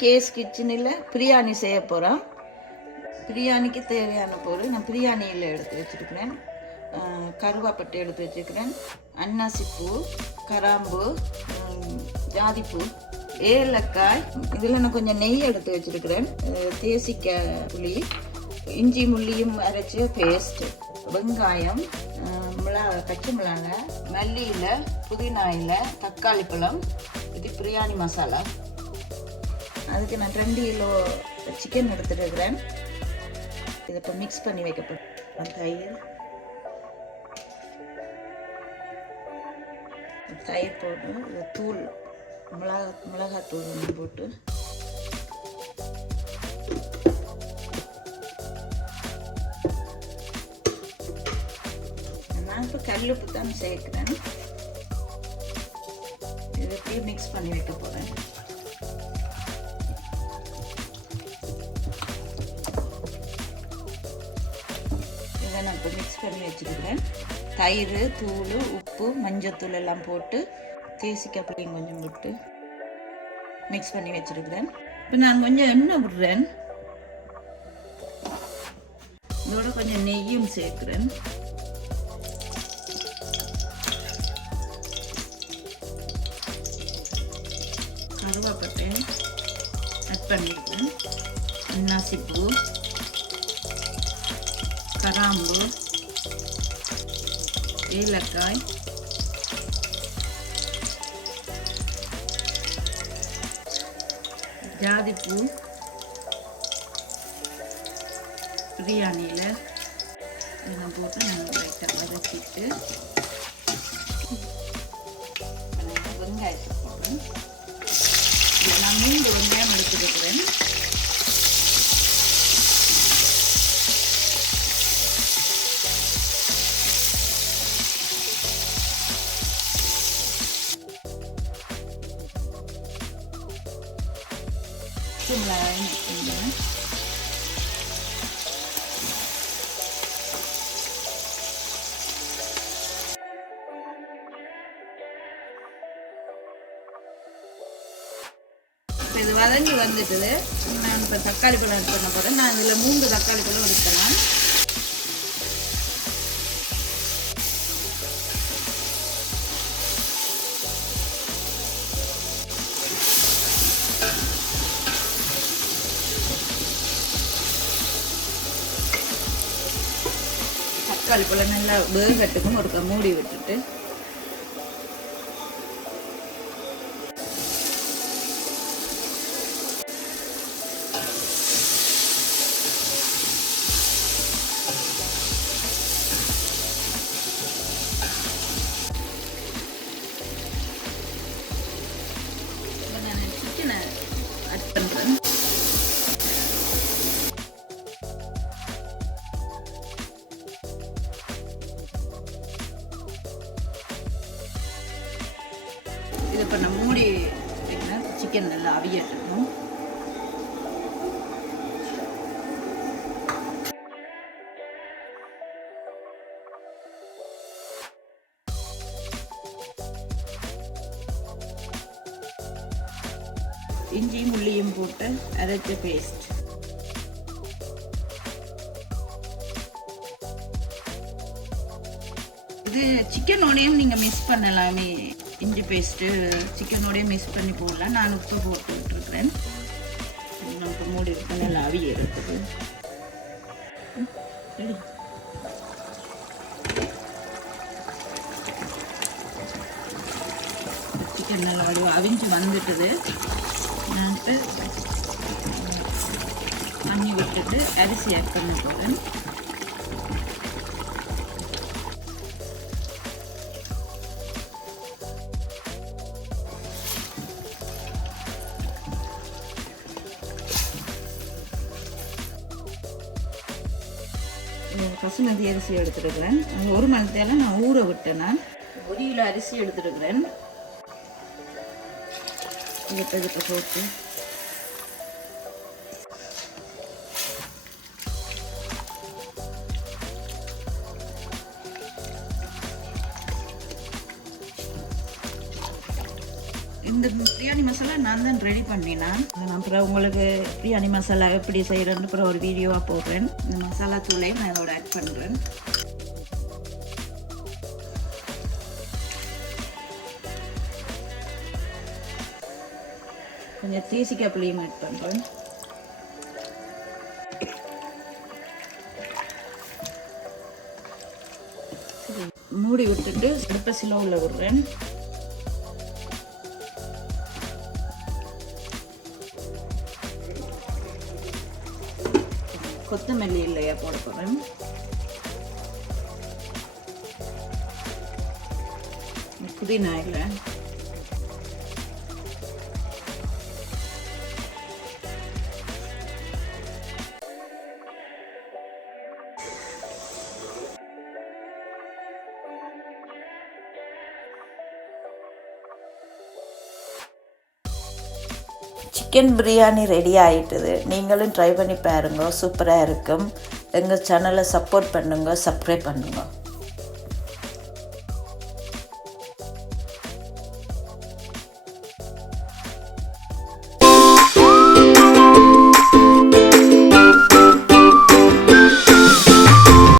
Case கிச்சனில் பிரியாணி செய்ய போகிறோம். பிரியாணிக்கு தேவையான பொருள் நான் பிரியாணியில் எடுத்து வச்சுருக்கிறேன். கருவாப்பட்டு எடுத்து வச்சுருக்கிறேன். அன்னாசிப்பூ கராம்பு ஜாதிப்பூ ஏலக்காய் இதில் நான் கொஞ்சம் நெய் எடுத்து வச்சுருக்கிறேன். தேசிக்காய் புளி இஞ்சி முள்ளியும் அரைச்சி பேஸ்ட் வெங்காயம் மிளா மிளகா பச்சை மிளகாய் மல்லியில் புதினா இல்லை தக்காளி பழம் இது பிரியாணி மசாலா. அதுக்கு நான் ரெண்டு கிலோ சிக்கன் எடுத்துருக்கிறேன் இதை இப்போ மிக்ஸ் பண்ணி வைக்கப்படும். தயிர் தயிர் போட்டு இது தூள் மிளகா மிளகாத்தூள் ஒன்று போட்டு. நான் இப்போ கல்லுப்பு தான் சேர்க்குறேன். இது அப்படியே மிக்ஸ் பண்ணி வைக்க போகிறேன் இப்போ மிக்ஸ் பண்ணி வச்சுருக்கிறேன் தயிர் தூள் உப்பு மஞ்சத்தூள் எல்லாம் போட்டு தேசிக்காய் கொஞ்சம் போட்டு மிக்ஸ் பண்ணி வச்சுருக்கிறேன் இப்போ நான் கொஞ்சம் எண்ணெய் விடுறேன். இதோட கொஞ்சம் நெய்யும் சேர்க்குறேன். கருவாப்பட்டை ஆட் பண்ணியிருக்கேன் அன்னாசிப்பூ. கராம்பு ஏலக்காய் ஜாதிப்பூ பிரியாணியில் இதெல்லாம் போட்டு நாங்கள் லைட்டாக வதக்கிட்டு வெங்காயத்தை போடுறேன் இதில் நான் மூன்று வெங்காயம் எடுத்துருக்கிறேன் மிளகாயும் போடுறேன் இப்போ இது வதங்கி வந்துட்டுது. நான் இப்போ தக்காளி பழம் எடுத்து பண்ண போகிறேன் நான் இதில் மூன்று தக்காளி பழம் எடுக்கலாம் தக்காளி பழம் நல்லா வேகட்டுக்கும் ஒருக்க மூடி விட்டுட்டு. மூடி வைக்கிறேன் சிக்கன் நல்லா அவியட்டணும் இஞ்சியும் உள்ளியும் போட்டு அரைச்ச பேஸ்ட் இது சிக்கன் சிக்கனோடையும் நீங்கள் மிஸ் பண்ணலாமே. இஞ்சி பேஸ்ட்டு சிக்கனோடய மிக்ஸ் பண்ணி போடலாம் நான் உப்பு போட்டு விட்டுருக்குறேன் இப்போ மூடி இருக்கு நல்லா அவி இருக்குது சிக்கன் நல்லா அவிஞ்சு வந்துட்டுது நான் இப்போ தண்ணி விட்டுட்டு அரிசி ஆட் பண்ண போகிறேன் பசுமதி அரிசி எடுத்துருக்கிறேன் ஒரு மணி நேரம் நான் ஊற விட்டேன் நான். ஒரு கிலோ அரிசி எடுத்துருக்கிறேன் இதை இப்போ போட்டு இந்த பிரியாணி மசாலா நான் தான் ரெடி பண்ணினேன் நான் அப்புறம் உங்களுக்கு பிரியாணி மசாலா எப்படி செய்கிறேன்னு அப்புறம் ஒரு வீடியோவாக போடுறேன். இந்த மசாலா தூளையும் நான் இதோட ஆட் பண்ணுறேன் கொஞ்சம் தேசிக்காய் புளியும் ஆட் பண்ணுறேன் மூடி விட்டுட்டு அடுப்பை சிலோவில் விடுறேன். கொத்தமல்லி இல்லையா போட போகிறேன் புதினா இல்லை சிக்கன் பிரியாணி ரெடி ஆயிட்டுது. நீங்களும் ட்ரை பண்ணி பாருங்க. சூப்பராக இருக்கும். எங்கள் சேனலை சப்போர்ட் பண்ணுங்க. சப்ஸ்கிரைப் பண்ணுங்க.